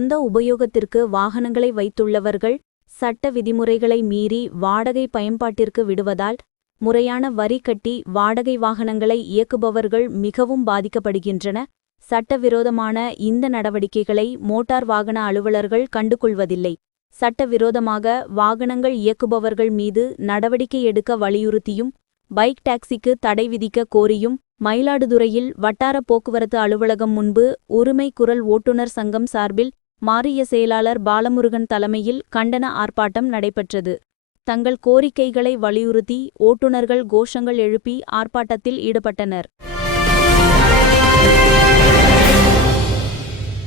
சொந்த உபயோகத்திற்கு வாகனங்களை வைத்துள்ளவர்கள் சட்ட விதிமுறைகளை மீறி வாடகை பயன்பாட்டிற்கு விடுவதால் முறையான வரி கட்டி வாடகை வாகனங்களை இயக்குபவர்கள் மிகவும் பாதிக்கப்படுகின்றன. சட்டவிரோதமான இந்த நடவடிக்கைகளை மோட்டார் வாகன அலுவலர்கள் கண்டுகொள்வதில்லை. சட்டவிரோதமாக வாகனங்கள் இயக்குபவர்கள் மீது நடவடிக்கை எடுக்க வலியுறுத்தியும் பைக் டாக்ஸிக்கு தடை விதிக்க கோரியும் மயிலாடுதுறையில் வட்டார போக்குவரத்து அலுவலகம் முன்பு உரிமை குரல் ஓட்டுநர் சங்கம் சார்பில் மாநில செயலாளர் பாலமுருகன் தலைமையில் கண்டன ஆர்ப்பாட்டம் நடைபெற்றது. தங்கள் கோரிக்கைகளை வலியுறுத்தி ஓட்டுநர்கள் கோஷங்கள் எழுப்பி ஆர்ப்பாட்டத்தில் ஈடுபட்டனர்.